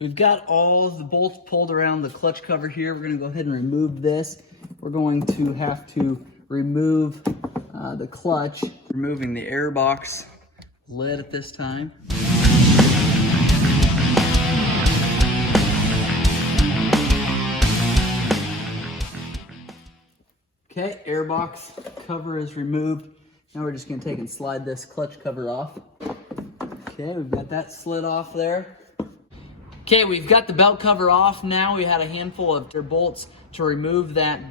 We've got all the bolts pulled around the clutch cover here. We're going to go ahead and remove this. We're going to have to remove the clutch, removing the air box lid at this time. Okay, air box cover is removed. Now we're just going to take and slide this clutch cover off. Okay, we've got that slid off there. Okay, we've got the belt cover off now. We had a handful of bolts to remove that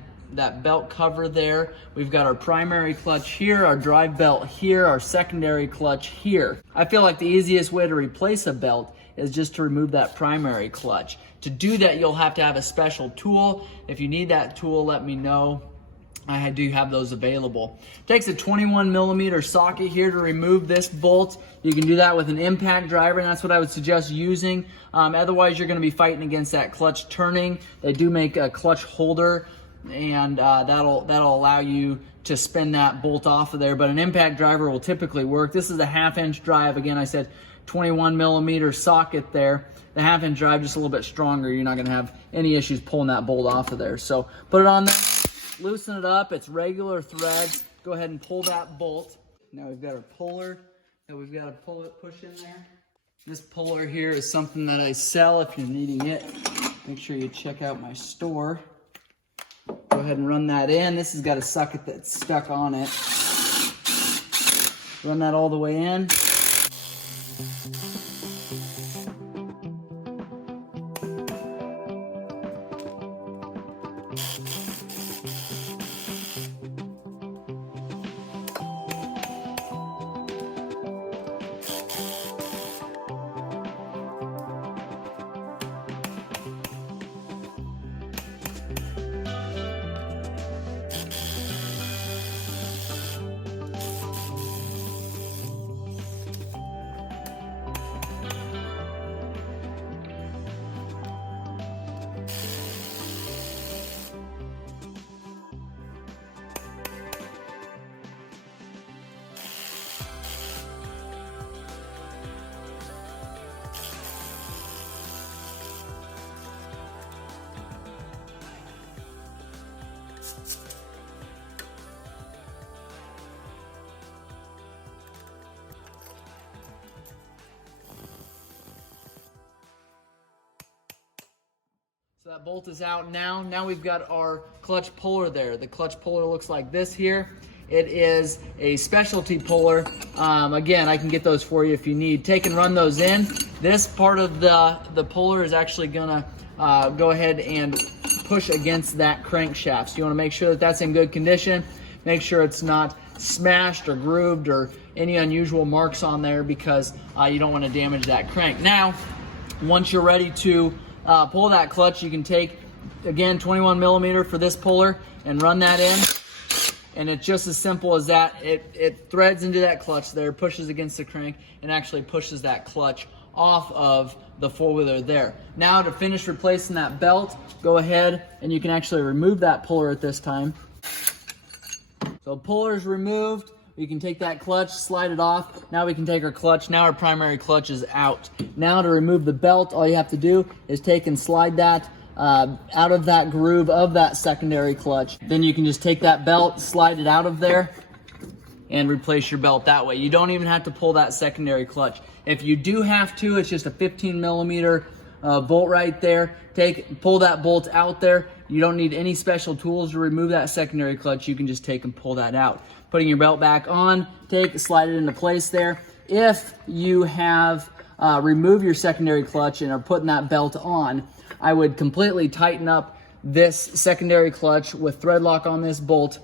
belt cover there. We've got our primary clutch here, our drive belt here, our secondary clutch here. I feel like the easiest way to replace a belt is just to remove that primary clutch. To do that, you'll have to have a special tool. If you need that tool, let me know. I do have those available. It takes a 21mm socket here to remove this bolt. You can do that with an impact driver, and that's what I would suggest using. Otherwise, you're going to be fighting against that clutch turning. They do make a clutch holder, and that'll allow you to spin that bolt off of there. But an impact driver will typically work. This is a 1/2-inch drive. Again, I said 21mm socket there. The 1/2-inch drive just a little bit stronger. You're not going to have any issues pulling that bolt off of there. So put it on there. Loosen it up. It's regular threads. Go ahead and pull that bolt. Now we've got our puller that we've got to push in there. This puller here is something that I sell if you're needing it. Make sure you check out my store. Go ahead and run that in. This has got a socket that's stuck on it. Run that all the way in. So that bolt is out now. Now we've got our clutch puller there. The clutch puller looks like this here. It is a specialty puller. Again, I can get those for you if you need. Take and run those in. This part of the puller is actually gonna go ahead and push against that crankshaft. So you wanna make sure that that's in good condition. Make sure it's not smashed or grooved or any unusual marks on there, because you don't wanna damage that crank. Now, once you're ready to pull that clutch, you can take, again, 21mm for this puller and run that in. And it's just as simple as that. It threads into that clutch there, pushes against the crank, and actually pushes that clutch off of the four-wheeler there. Now to finish replacing that belt, go ahead and you can actually remove that puller at this time. So puller is removed. You can take that clutch, slide it off. Now we can take our clutch. Now our primary clutch is out. Now to remove the belt, all you have to do is take and slide that out of that groove of that secondary clutch. Then you can just take that belt, slide it out of there, and replace your belt that way. You don't even have to pull that secondary clutch. If you do have to, it's just a 15mm bolt right there. Pull that bolt out there. You don't need any special tools to remove that secondary clutch. You can just take and pull that out. Putting your belt back on, slide it into place there. If you have removed your secondary clutch and are putting that belt on, I would completely tighten up this secondary clutch with thread lock on this bolt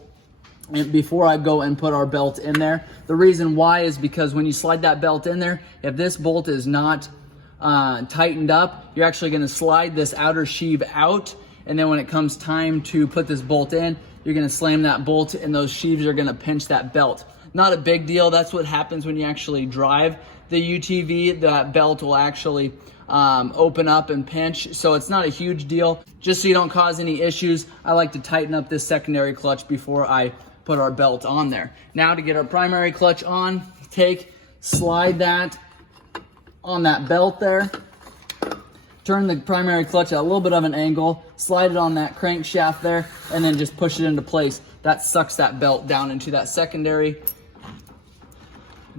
before I go and put our belt in there. The reason why is because when you slide that belt in there, if this bolt is not tightened up, you're actually going to slide this outer sheave out, and then when it comes time to put this bolt in, you're going to slam that bolt and those sheaves are going to pinch that belt. Not a big deal. That's what happens when you actually drive the UTV. That belt will actually open up and pinch, so it's not a huge deal. Just so you don't cause any issues, I like to tighten up this secondary clutch before I put our belt on there. Now to get our primary clutch on, slide that on that belt there. turn the primary clutch at a little bit of an angle, slide it on that crankshaft there, and then just push it into place. That sucks that belt down into that secondary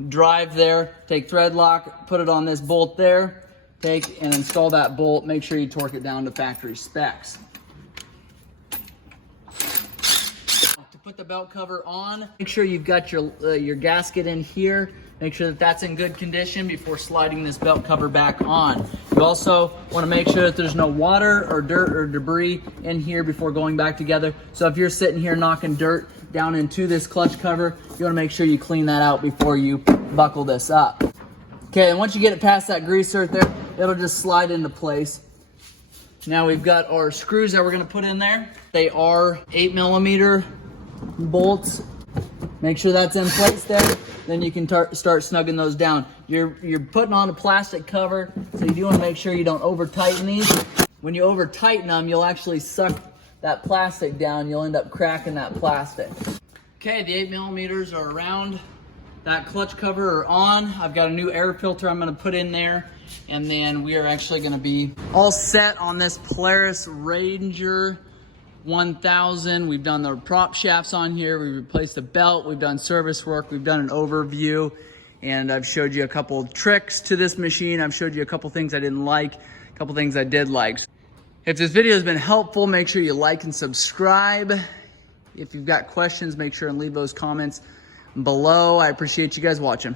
drive there. Take thread lock, put it on this bolt there, take and install that bolt. Make sure you torque it down to factory specs. To put the belt cover on, make sure you've got your gasket in here. Make sure that that's in good condition before sliding this belt cover back on. You also want to make sure that there's no water or dirt or debris in here before going back together. So if you're sitting here knocking dirt down into this clutch cover, you want to make sure you clean that out before you buckle this up. Okay, and once you get it past that greaser there, it'll just slide into place. Now we've got our screws that we're going to put in there. They are 8mm bolts. Make sure that's in place there. Then you can start snugging those down. You're putting on a plastic cover, so you do want to make sure you don't over tighten these. When you over tighten them, you'll actually suck that plastic down. You'll end up cracking that plastic. Okay, the 8mm are around. That clutch cover are on. I've got a new air filter I'm going to put in there, and then we are actually going to be all set on this Polaris Ranger 1000. We've done the prop shafts on here. We replaced the belt. We've done service work. We've done an overview, and I've showed you a couple of tricks to this machine. I've showed you a couple things I didn't like, a couple things I did like. If this video has been helpful, make sure you like and subscribe. If you've got questions, make sure and leave those comments below. I appreciate you guys watching.